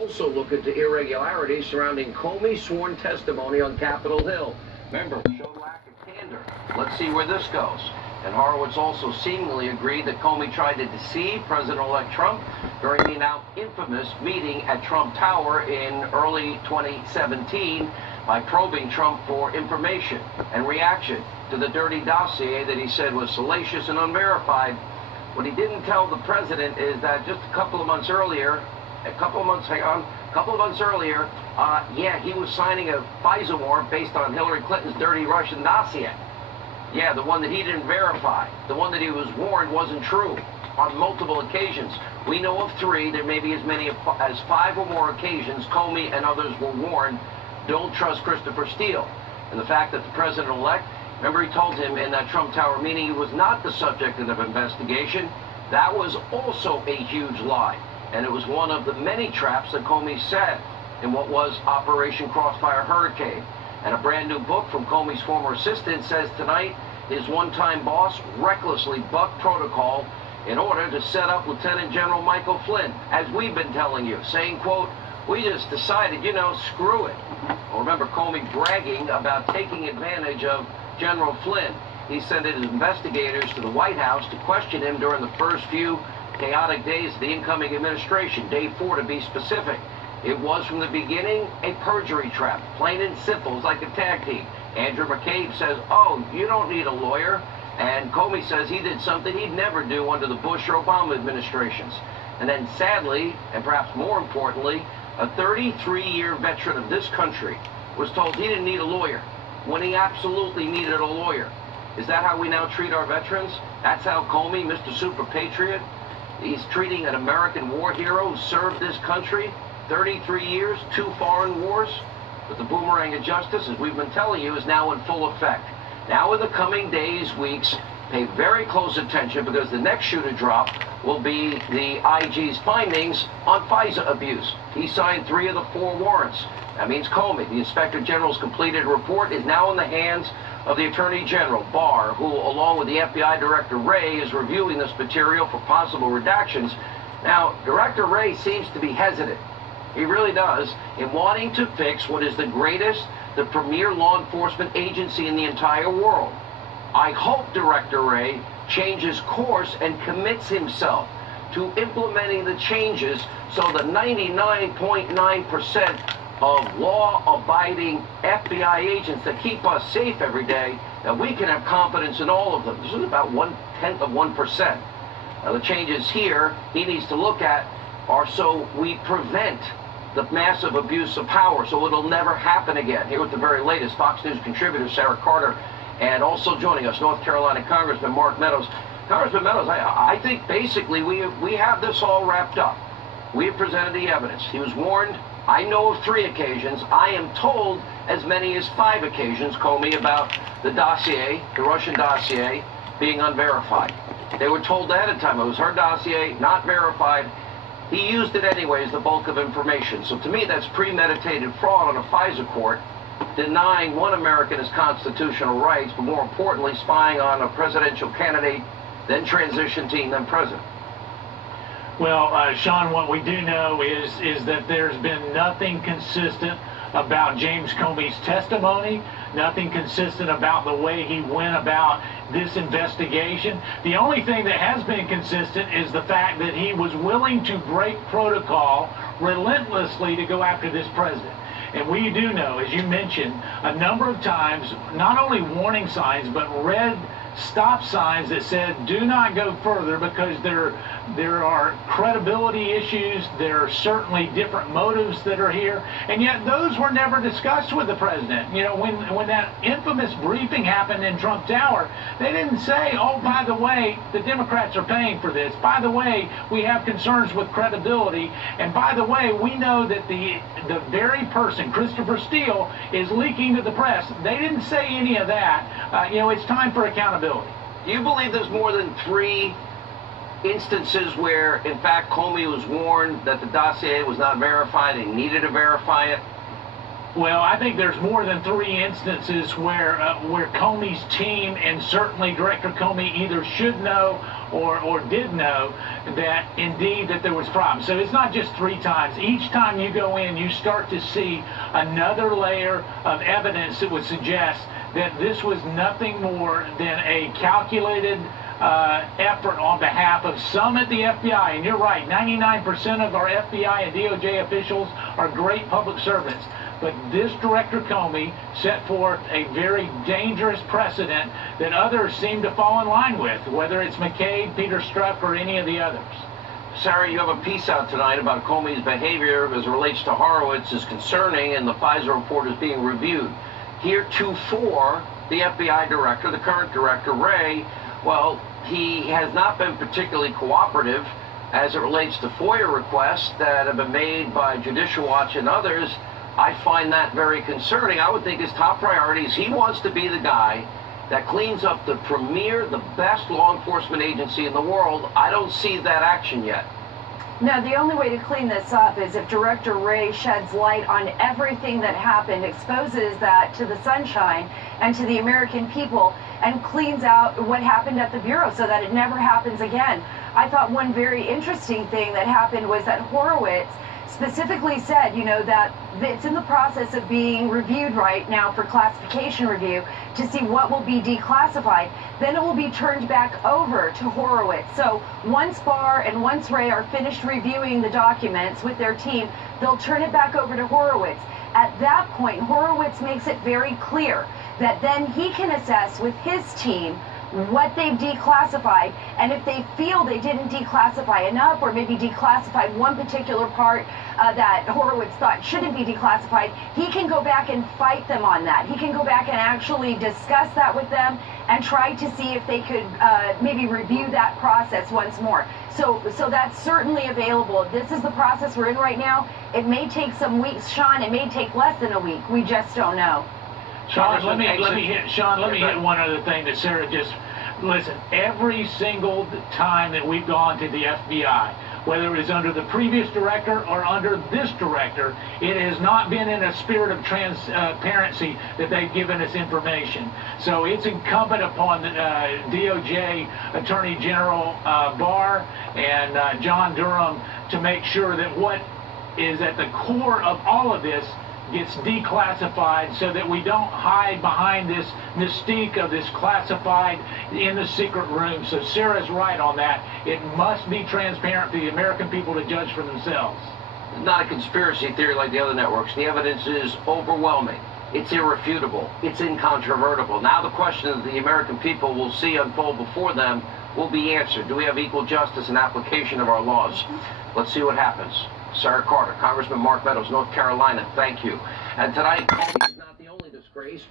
Also look into irregularities surrounding Comey's sworn testimony on Capitol Hill. Remember, showed lack of candor. Let's see where this goes. And Horowitz also seemingly agreed that Comey tried to deceive President-elect Trump during the now infamous meeting at Trump Tower in early 2017 by probing Trump for information and reaction to the dirty dossier that he said was salacious and unverified. What he didn't tell the president is that just a couple of months earlier, yeah, he was signing a FISA warrant based on Hillary Clinton's dirty Russian dossier. Yeah, the one that he didn't verify. The one that he was warned wasn't true on multiple occasions. We know of 3. There may be as many as 5 or more occasions Comey and others were warned, don't trust Christopher Steele. And the fact that the president-elect, remember he told him in that Trump Tower meeting he was not the subject of an investigation, that was also a huge lie. And it was one of the many traps that Comey set in what was Operation Crossfire Hurricane. And a brand new book from Comey's former assistant says tonight his one-time boss recklessly bucked protocol in order to set up Lieutenant General Michael Flynn, as we've been telling you, saying, quote, we just decided, screw it. Well, remember Comey bragging about taking advantage of General Flynn. He sent his investigators to the White House to question him during the first few chaotic days of the incoming administration, day 4 to be specific. It was from the beginning a perjury trap, plain and simple. It's like a tag team. Andrew McCabe says, oh, you don't need a lawyer. And Comey says he did something he'd never do under the Bush or Obama administrations. And then sadly, and perhaps more importantly, a 33-year veteran of this country was told he didn't need a lawyer when he absolutely needed a lawyer. Is that how we now treat our veterans? That's how Comey, Mr. Super Patriot, he's treating an American war hero who served this country 33 years, 2 foreign wars. But the boomerang of justice, as we've been telling you, is now in full effect. Now in the coming days, weeks, pay very close attention because the next shoe to drop will be the IG's findings on FISA abuse. He signed 3 of the 4 warrants. That means Comey, the Inspector General's completed report, is now in the hands of the Attorney General, Barr, who, along with the FBI Director Wray, is reviewing this material for possible redactions. Now, Director Wray seems to be hesitant. He really does, in wanting to fix what is the greatest, the premier law enforcement agency in the entire world. I hope Director Wray changes course and commits himself to implementing the changes so the 99.9% of law-abiding FBI agents that keep us safe every day, that we can have confidence in all of them. This is about 0.1%. Now, the changes here he needs to look at are so we prevent the massive abuse of power, so it'll never happen again. Here with the very latest, Fox News contributor Sarah Carter, and also joining us, North Carolina Congressman Mark Meadows. Congressman Meadows, I think basically we have this all wrapped up. We have presented the evidence. He was warned, I know of 3 occasions. I am told as many as 5 occasions, Comey, about the dossier, the Russian dossier, being unverified. They were told ahead of time it was her dossier, not verified. He used it anyway as the bulk of information. So to me, that's premeditated fraud on a FISA court, denying one American his constitutional rights, but more importantly, spying on a presidential candidate, then transition team, then president. Well, Sean, what we do know is that there's been nothing consistent about James Comey's testimony, nothing consistent about the way he went about this investigation. The only thing that has been consistent is the fact that he was willing to break protocol relentlessly to go after this president. And we do know, as you mentioned, a number of times, not only warning signs, but red stop signs that said, do not go further, because there are credibility issues, there are certainly different motives that are here, and yet those were never discussed with the president. You know, when that infamous briefing happened in Trump Tower, they didn't say, oh, by the way, the Democrats are paying for this. By the way, we have concerns with credibility, and by the way, we know that the very person, Christopher Steele, is leaking to the press. They didn't say any of that. You know, it's time for accountability. Do you believe there's more than 3 instances where, in fact, Comey was warned that the dossier was not verified and needed to verify it? Well, I think there's more than 3 instances where Comey's team and certainly Director Comey either should know or did know that indeed that there was problems. So it's not just 3 times. Each time you go in, you start to see another layer of evidence that would suggest that this was nothing more than a calculated effort on behalf of some at the FBI. And you're right, 99% of our FBI and DOJ officials are great public servants. But this Director Comey set forth a very dangerous precedent that others seem to fall in line with, whether it's McCabe, Peter Strzok, or any of the others. Sarah, you have a piece out tonight about Comey's behavior as it relates to Horowitz is concerning, and the FISA report is being reviewed. Heretofore, the FBI director, the current director, Wray, well, he has not been particularly cooperative as it relates to FOIA requests that have been made by Judicial Watch and others. I find that very concerning. I would think his top priority is he wants to be the guy that cleans up the premier, the best law enforcement agency in the world. I don't see that action yet. No, the only way to clean this up is if Director Wray sheds light on everything that happened, exposes that to the sunshine and to the American people, and cleans out what happened at the Bureau so that it never happens again. I thought one very interesting thing that happened was that Horowitz specifically said, you know, that it's in the process of being reviewed right now for classification review to see what will be declassified. Then it will be turned back over to Horowitz. So once Barr and once Wray are finished reviewing the documents with their team, they'll turn it back over to Horowitz. At that point, Horowitz makes it very clear that then he can assess with his team what they've declassified, and if they feel they didn't declassify enough or maybe declassified one particular part that Horowitz thought shouldn't be declassified, he can go back and fight them on that. He can go back and actually discuss that with them and try to see if they could maybe review that process once more. So that's certainly available. This is the process we're in right now. It may take some weeks, Sean. It may take less than a week. We just don't know. Sean, let me hit one other thing that Sarah just. Listen, every single time that we've gone to the FBI, whether it was under the previous director or under this director, it has not been in a spirit of transparency that they've given us information. So it's incumbent upon the DOJ Attorney General Barr and John Durham to make sure that what is at the core of all of this gets declassified so that we don't hide behind this mystique of this classified in the secret room. So Sarah's right on that. It must be transparent for the American people to judge for themselves. It's not a conspiracy theory like the other networks. The evidence is overwhelming. It's irrefutable. It's incontrovertible. Now the question that the American people will see unfold before them will be answered. Do we have equal justice and application of our laws? Let's see what happens. Sarah Carter, Congressman Mark Meadows, North Carolina, thank you. And tonight, Comey is not the only disgrace.